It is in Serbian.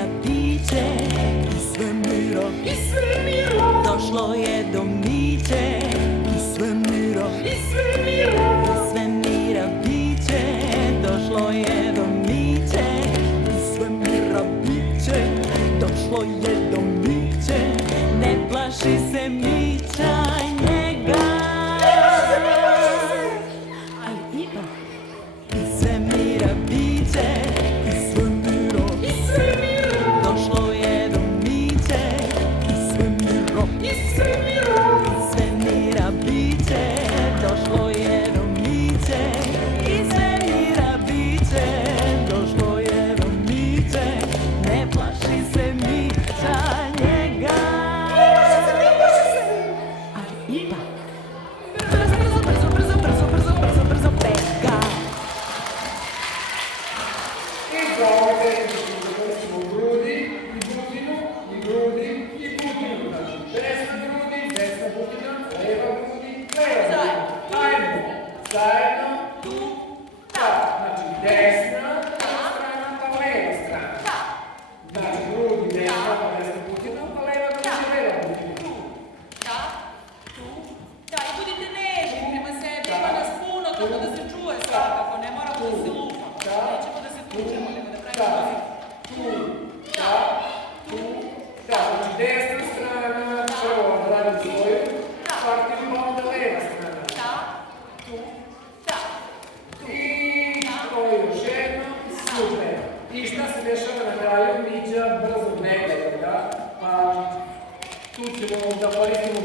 svemira biće, iz svemira, došlo je do miće, iz svemira, iz svemira biće, došlo je do miće, iz svemira biće, došlo je do miće, ne plaši se mića njega. Ali ipak, iz svemira biće, iz svemira, došlo je do miće, iz svemira, iz svemira biće, došlo je do miće, iz svemira biće, došlo je do miće, ne plaši se mića njega. Ali ipak, brzo pega. I provode, završimo grudi i butinu, i grudi i butinu. Znači, desna grudi, desna butina, leva grudi, leva butina. Ajmo, zajedno, tu, tak. Znači, desna strana pa leva strana. Znači, grudi, desna pa desna butina, pa leva grudi, leva butina. Da, i budite nežni prema sebi, ima nas puno, tako da se čuje svakako, ne moramo da se lupa. Nećemo da se tučemo, nego da pravimo muziku. Znači, desna strana, prvo odradim svoju partiju, pa onda leva strana. I to je još jedno, super. I šta se dešava na kraju? Miđa brzo ne gleda, pa tu ćemo da koristimo